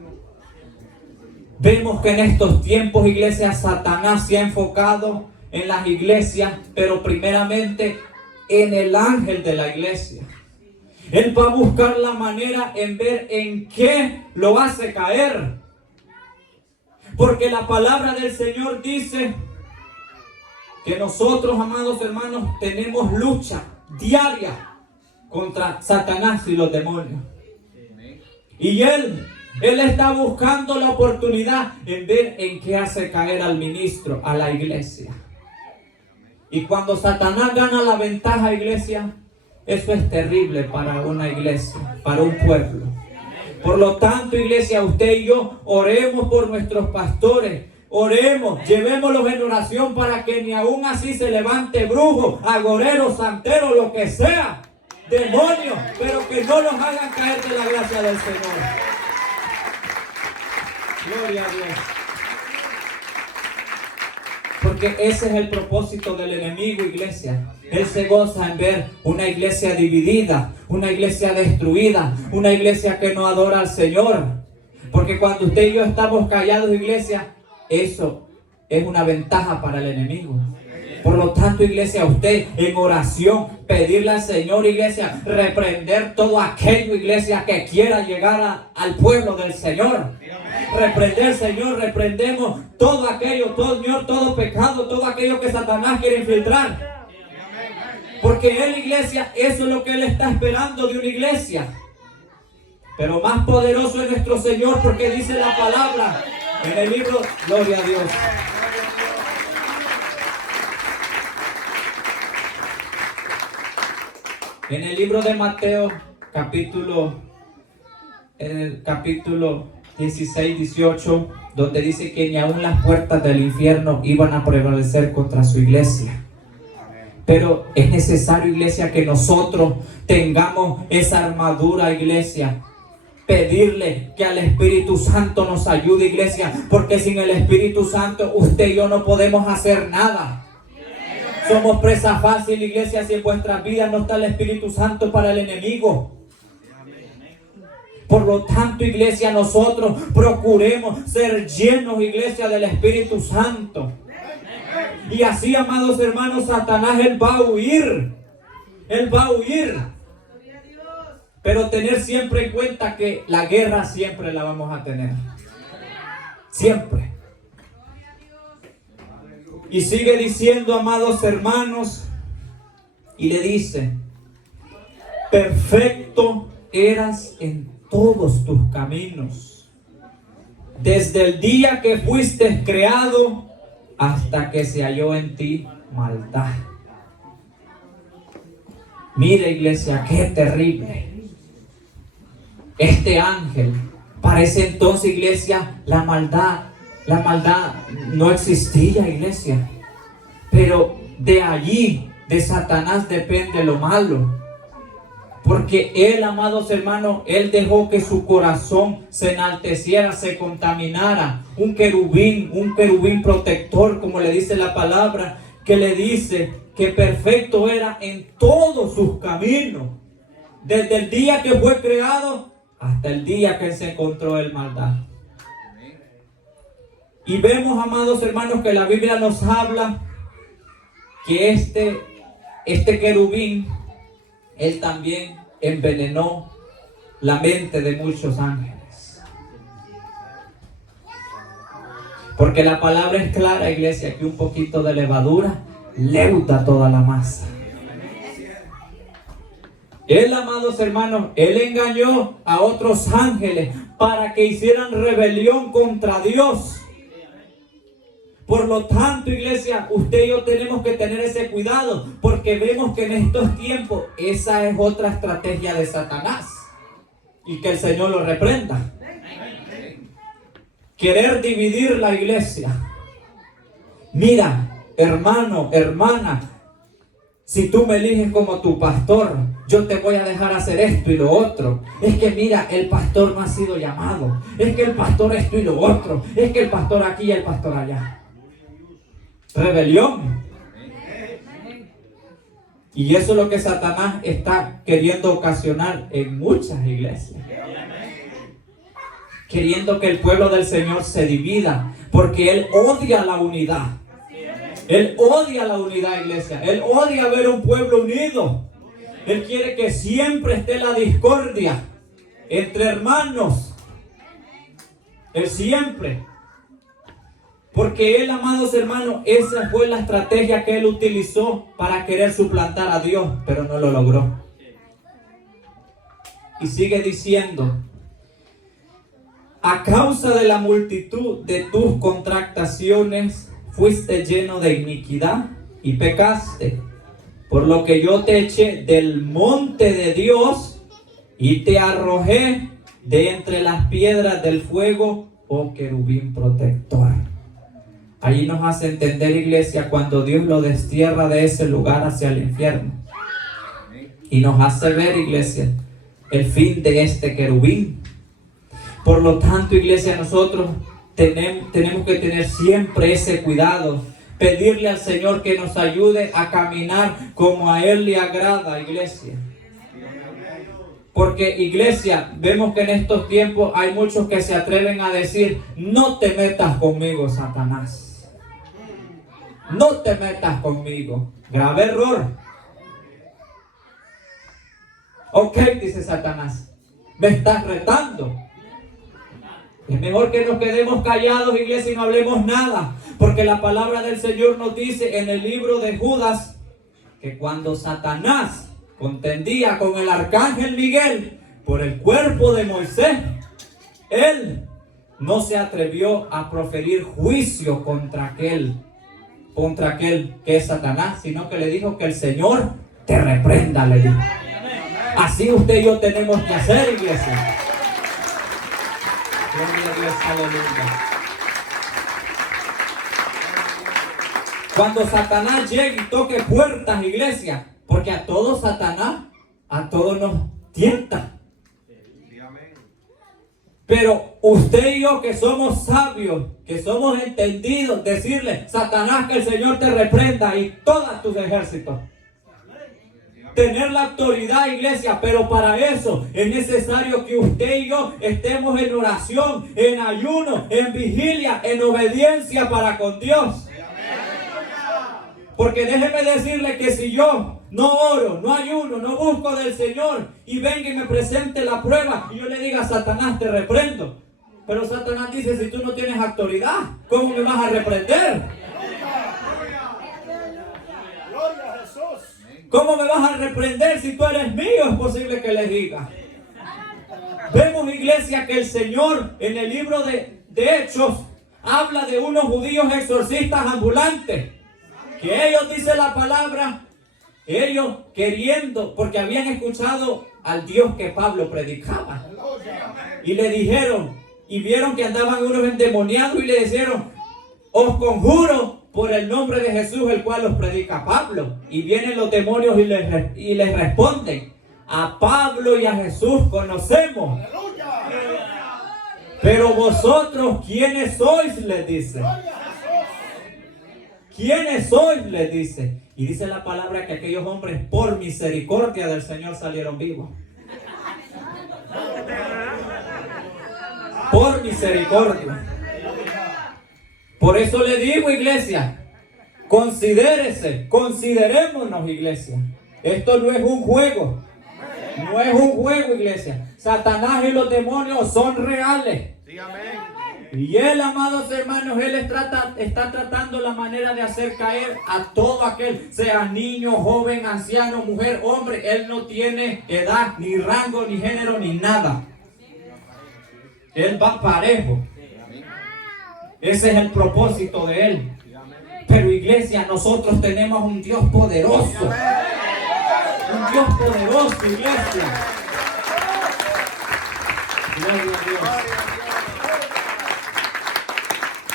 Vemos que en estos tiempos, iglesia, Satanás se ha enfocado en las iglesias, pero primeramente en el ángel de la iglesia. Él va a buscar la manera en ver en qué lo hace caer. Porque la palabra del Señor dice que nosotros, amados hermanos, tenemos lucha diaria contra Satanás y los demonios. Y Él está buscando la oportunidad en ver en qué hace caer al ministro, a la iglesia. Y cuando Satanás gana la ventaja, iglesia, eso es terrible para una iglesia, para un pueblo. Por lo tanto, iglesia, usted y yo oremos por nuestros pastores. Oremos, llevémoslos en oración para que ni aún así se levante brujo, agorero, santero, lo que sea, demonio, pero que no nos hagan caer de la gracia del Señor. Gloria a Dios. Porque ese es el propósito del enemigo, iglesia. Él se goza en ver una iglesia dividida, una iglesia destruida, una iglesia que no adora al Señor. Porque cuando usted y yo estamos callados, iglesia, eso es una ventaja para el enemigo. Por lo tanto, iglesia, usted en oración, pedirle al Señor, iglesia, reprender todo aquello, iglesia, que quiera llegar al pueblo del Señor. Reprender, Señor, reprendemos todo aquello, Señor, todo pecado, todo aquello que Satanás quiere infiltrar. Porque Él, iglesia, eso es lo que Él está esperando de una iglesia. Pero más poderoso es nuestro Señor, porque dice la palabra en el libro, gloria a Dios. En el libro de Mateo, en el capítulo 16, 18, donde dice que ni aún las puertas del infierno iban a prevalecer contra su iglesia. Pero es necesario, iglesia, que nosotros tengamos esa armadura, iglesia. Pedirle que al Espíritu Santo nos ayude, iglesia, porque sin el Espíritu Santo usted y yo no podemos hacer nada. Somos presa fácil, iglesia, si en vuestras vidas no está el Espíritu Santo para el enemigo. Por lo tanto, iglesia, nosotros procuremos ser llenos, iglesia, del Espíritu Santo. Y así, amados hermanos, Satanás, él va a huir. Él va a huir. Pero tener siempre en cuenta que la guerra siempre la vamos a tener. Siempre. Y sigue diciendo, amados hermanos, y le dice: perfecto eras en todos tus caminos, desde el día que fuiste creado hasta que se halló en ti maldad. Mire, iglesia, qué terrible. Este ángel, parece entonces, iglesia, la maldad no existía, iglesia. Pero de allí, de Satanás, depende lo malo. Porque él, amados hermanos, él dejó que su corazón se enalteciera, se contaminara. Un querubín protector, como le dice la palabra, que le dice que perfecto era en todos sus caminos, desde el día que fue creado hasta el día que se encontró en maldad. Y vemos, amados hermanos, que la Biblia nos habla que este querubín, él también envenenó la mente de muchos ángeles. Porque la palabra es clara, iglesia, que un poquito de levadura leuda toda la masa. Él, amados hermanos, él engañó a otros ángeles para que hicieran rebelión contra Dios. Por lo tanto, iglesia, usted y yo tenemos que tener ese cuidado, porque vemos que en estos tiempos esa es otra estrategia de Satanás, y que el Señor lo reprenda. Querer dividir la iglesia. Mira, hermano, hermana, si tú me eliges como tu pastor, yo te voy a dejar hacer esto y lo otro. Es que mira, el pastor no ha sido llamado. Es que el pastor esto y lo otro. Es que el pastor aquí y el pastor allá. Rebelión. Y eso es lo que Satanás está queriendo ocasionar en muchas iglesias. Queriendo que el pueblo del Señor se divida, porque Él odia la unidad. Él odia la unidad, iglesia. Él odia ver un pueblo unido. Él quiere que siempre esté la discordia entre hermanos. Él siempre. Porque él, amados hermanos, esa fue la estrategia que él utilizó para querer suplantar a Dios, pero no lo logró. Y sigue diciendo: a causa de la multitud de tus contractaciones fuiste lleno de iniquidad y pecaste, por lo que yo te eché del monte de Dios y te arrojé de entre las piedras del fuego, oh querubín protector. Allí nos hace entender, iglesia, cuando Dios lo destierra de ese lugar hacia el infierno. Y nos hace ver, iglesia, el fin de este querubín. Por lo tanto, iglesia, nosotros tenemos que tener siempre ese cuidado. Pedirle al Señor que nos ayude a caminar como a Él le agrada, iglesia. Porque, iglesia, vemos que en estos tiempos hay muchos que se atreven a decir: no te metas conmigo, Satanás. No te metas conmigo. Grave error. Ok, dice Satanás, me estás retando. Es mejor que nos quedemos callados, iglesia, y no hablemos nada. Porque la palabra del Señor nos dice en el libro de Judas que cuando Satanás contendía con el arcángel Miguel por el cuerpo de Moisés, él no se atrevió a proferir juicio contra aquel que es Satanás, sino que le dijo que el Señor te reprenda, le dijo. Así usted y yo tenemos que hacer, iglesia. Gloria a Dios, aleluya. Cuando Satanás llegue y toque puertas, iglesia, porque a todos Satanás, a todos nos tienta. Pero usted y yo, que somos sabios, que somos entendidos, decirle: Satanás, que el Señor te reprenda y todos tus ejércitos. Tener la autoridad, iglesia, pero para eso es necesario que usted y yo estemos en oración, en ayuno, en vigilia, en obediencia para con Dios. Porque déjeme decirle que si yo no oro, no ayuno, no busco del Señor y venga y me presente la prueba y yo le diga: Satanás, te reprendo. Pero Satanás dice: si tú no tienes autoridad, ¿cómo me vas a reprender? ¿Cómo me vas a reprender si tú eres mío? Es posible que les diga. Vemos, iglesia, que el Señor en el libro de Hechos habla de unos judíos exorcistas ambulantes. Que ellos, dice la palabra, ellos queriendo, porque habían escuchado al Dios que Pablo predicaba. Y le dijeron, y vieron que andaban unos endemoniados y le dijeron: os conjuro por el nombre de Jesús, el cual los predica Pablo. Y vienen los demonios y les responden: a Pablo y a Jesús conocemos. Pero vosotros, ¿quiénes sois?, les dice. ¿Quiénes sois?, les dice. Y dice la palabra que aquellos hombres, por misericordia del Señor, salieron vivos. Por misericordia. Por eso le digo, iglesia, considerémonos, iglesia. Esto no es un juego. No es un juego, iglesia. Satanás y los demonios son reales. Y él, amados hermanos, él está tratando la manera de hacer caer a todo aquel, sea niño, joven, anciano, mujer, hombre. Él no tiene edad, ni rango, ni género, ni nada. Él va parejo. Ese es el propósito de él. Pero, iglesia, nosotros tenemos un Dios poderoso. Un Dios poderoso, iglesia. Gloria a Dios.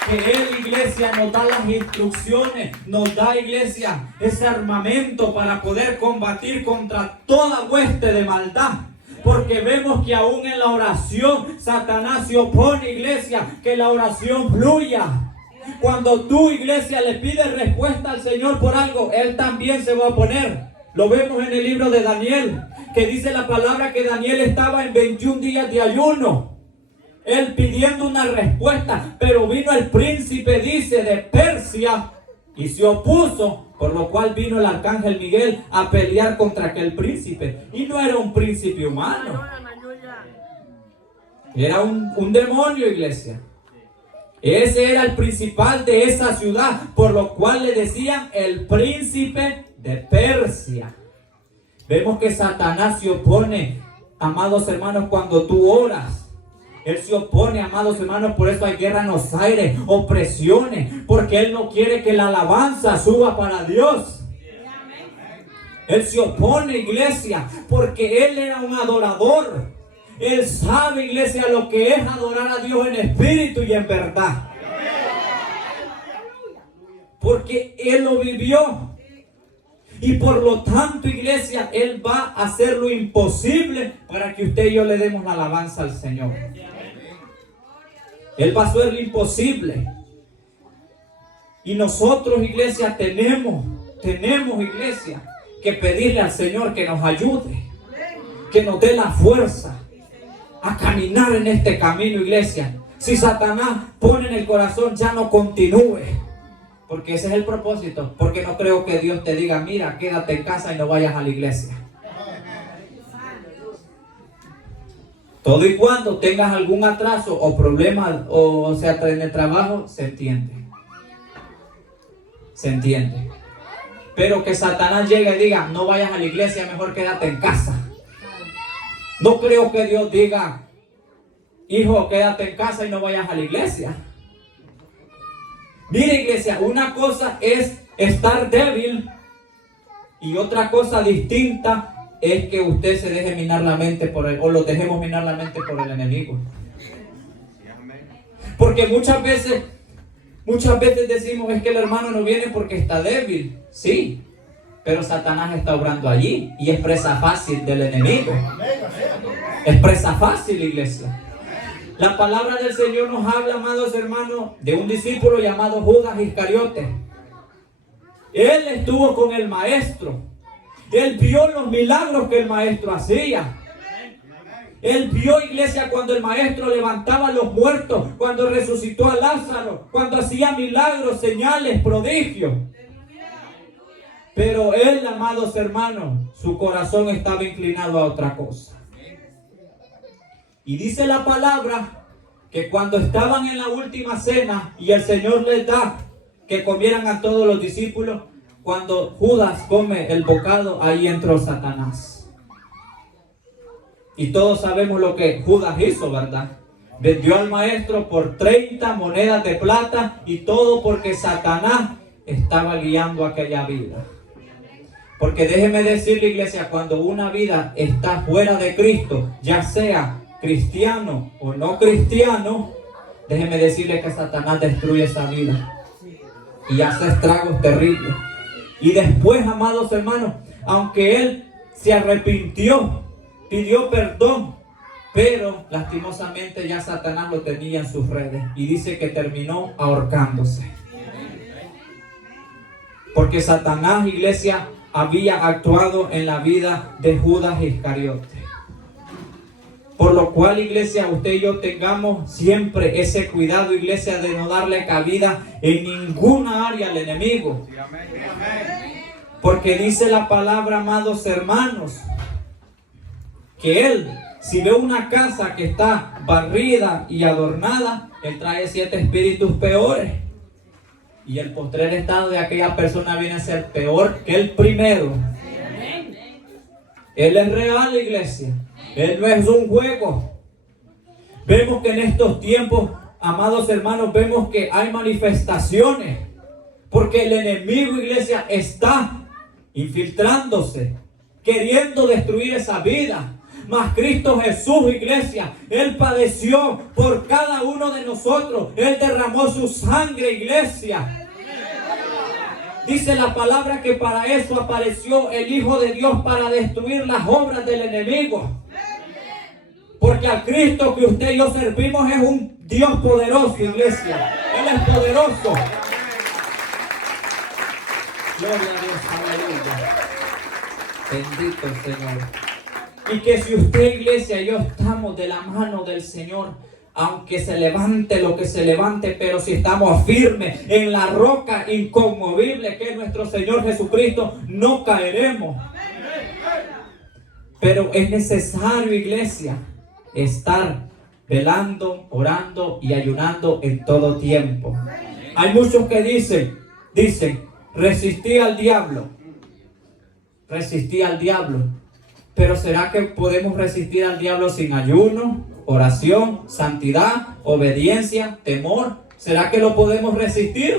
Que él, iglesia, nos da las instrucciones, nos da, iglesia, ese armamento para poder combatir contra toda hueste de maldad. Porque vemos que aún en la oración Satanás se opone, iglesia, que la oración fluya. Cuando tú, iglesia, le pides respuesta al Señor por algo, Él también se va a oponer. Lo vemos en el libro de Daniel, que dice la palabra que Daniel estaba en 21 días de ayuno. Él pidiendo una respuesta, pero vino el príncipe, dice, de Persia y se opuso, por lo cual vino el arcángel Miguel a pelear contra aquel príncipe. Y no era un príncipe humano, era un demonio, iglesia. Ese era el principal de esa ciudad, por lo cual le decían el príncipe de Persia. Vemos que Satanás se opone, amados hermanos, cuando tú oras. Él se opone, amados hermanos, por eso hay guerra en los aires, opresiones, porque Él no quiere que la alabanza suba para Dios. Él se opone, iglesia, porque Él era un adorador. Él sabe, iglesia, lo que es adorar a Dios en espíritu y en verdad. Porque Él lo vivió. Y por lo tanto, iglesia, Él va a hacer lo imposible para que usted y yo le demos la alabanza al Señor. Él va a hacer lo imposible. Y nosotros, iglesia, tenemos, iglesia, que pedirle al Señor que nos ayude, que nos dé la fuerza a caminar en este camino, iglesia. Si Satanás pone en el corazón, ya no continúe. Porque ese es el propósito. Porque no creo que Dios te diga: mira, quédate en casa y no vayas a la iglesia. Todo y cuando tengas algún atraso o problema, o sea, en el trabajo, se entiende. Se entiende. Pero que Satanás llegue y diga: no vayas a la iglesia, mejor quédate en casa. No creo que Dios diga: hijo, quédate en casa y no vayas a la iglesia. Mire, iglesia, una cosa es estar débil y otra cosa distinta es que usted se deje minar la mente por él, o lo dejemos minar la mente por el enemigo. Porque muchas veces decimos: es que el hermano no viene porque está débil. Sí, pero Satanás está obrando allí y es presa fácil del enemigo. Es presa fácil, iglesia. La palabra del Señor nos habla, amados hermanos, de un discípulo llamado Judas Iscariote. Él estuvo con el maestro. Él vio los milagros que el maestro hacía. Él vio, iglesia, cuando el maestro levantaba a los muertos, cuando resucitó a Lázaro, cuando hacía milagros, señales, prodigios. Pero él, amados hermanos, su corazón estaba inclinado a otra cosa. Y dice la palabra que cuando estaban en la última cena y el Señor les da que comieran a todos los discípulos, cuando Judas come el bocado, ahí entró Satanás. Y todos sabemos lo que Judas hizo, ¿verdad? Vendió al maestro por 30 monedas de plata, y todo porque Satanás estaba guiando aquella vida. Porque déjeme decirle, iglesia, cuando una vida está fuera de Cristo, ya sea cristiano o no cristiano, déjeme decirle que Satanás destruye esa vida y hace estragos terribles. Y después, amados hermanos, aunque él se arrepintió, pidió perdón, pero lastimosamente ya Satanás lo tenía en sus redes, y dice que terminó ahorcándose. Porque Satanás, iglesia, había actuado en la vida de Judas Iscariote. Por lo cual, iglesia, usted y yo tengamos siempre ese cuidado, iglesia, de no darle cabida en ninguna área al enemigo. Porque dice la palabra, amados hermanos, que él, si ve una casa que está barrida y adornada, él trae 7 espíritus peores. Y el postrer estado de aquella persona viene a ser peor que el primero. Él es real, iglesia. Él no es un juego. Vemos que en estos tiempos, amados hermanos, vemos que hay manifestaciones. Porque el enemigo, iglesia, está infiltrándose, queriendo destruir esa vida. Mas Cristo Jesús, iglesia, Él padeció por cada uno de nosotros. Él derramó su sangre, iglesia. Dice la palabra que para eso apareció el Hijo de Dios, para destruir las obras del enemigo. Porque al Cristo que usted y yo servimos es un Dios poderoso, iglesia. Él es poderoso. Gloria a Dios, aleluya. Bendito el Señor. Y que si usted, iglesia, y yo estamos de la mano del Señor, aunque se levante lo que se levante, pero si estamos firmes en la roca inconmovible que es nuestro Señor Jesucristo, no caeremos. Pero es necesario, iglesia, estar velando, orando y ayunando en todo tiempo. Hay muchos que dicen, resistí al diablo. Pero ¿será que podemos resistir al diablo sin ayuno, oración, santidad, obediencia, temor? ¿Será que lo podemos resistir?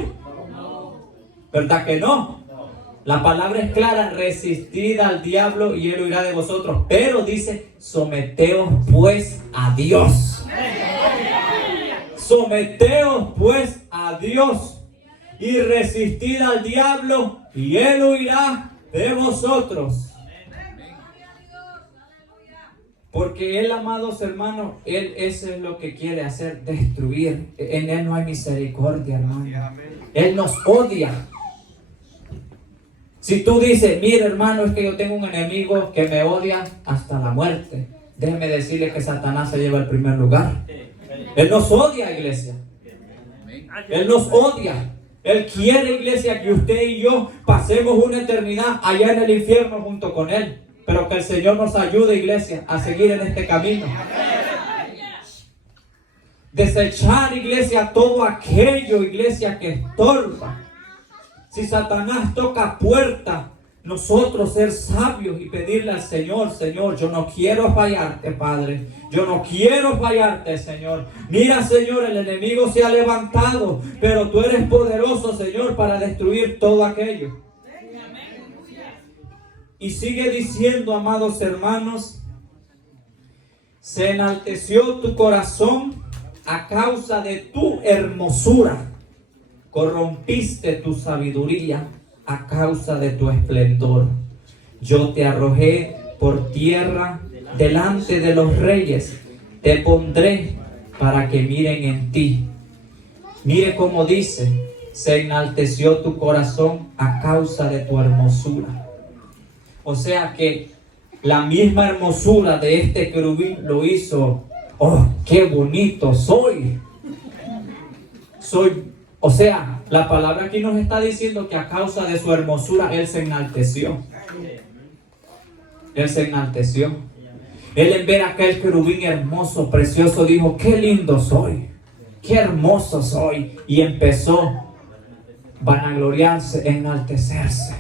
¿Verdad que no? La palabra es clara: resistid al diablo y él huirá de vosotros. Pero dice, someteos pues a Dios. Someteos pues a Dios y resistid al diablo y él huirá de vosotros. Porque Él, amados hermanos, Él eso es lo que quiere hacer, destruir. En Él no hay misericordia, hermano. Él nos odia. Si tú dices, mira, hermano, es que yo tengo un enemigo que me odia hasta la muerte, déjeme decirle que Satanás se lleva el primer lugar. Él nos odia, iglesia. Él nos odia. Él quiere, iglesia, que usted y yo pasemos una eternidad allá en el infierno junto con Él. Pero que el Señor nos ayude, iglesia, a seguir en este camino. Desechar, iglesia, todo aquello, iglesia, que estorba. Si Satanás toca puerta, nosotros ser sabios y pedirle al Señor, Señor, yo no quiero fallarte, Padre. Yo no quiero fallarte, Señor. Mira, Señor, el enemigo se ha levantado, pero tú eres poderoso, Señor, para destruir todo aquello. Y sigue diciendo, amados hermanos, se enalteció tu corazón a causa de tu hermosura, corrompiste tu sabiduría a causa de tu esplendor. Yo te arrojé por tierra delante de los reyes, te pondré para que miren en ti. Mire cómo dice, se enalteció tu corazón a causa de tu hermosura. O sea que la misma hermosura de este querubín lo hizo. ¡Oh, qué bonito soy! O sea, la palabra aquí nos está diciendo que a causa de su hermosura Él se enalteció. Él se enalteció. Él, en ver a aquel querubín hermoso, precioso, dijo, ¡qué lindo soy! ¡Qué hermoso soy! Y empezó vanagloriarse, enaltecerse.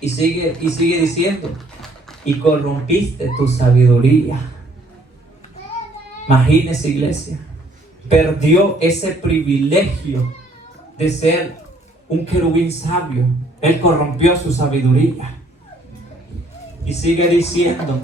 Y sigue diciendo, y corrompiste tu sabiduría. Imagínese, iglesia, perdió ese privilegio de ser un querubín sabio. Él corrompió su sabiduría. Y sigue diciendo,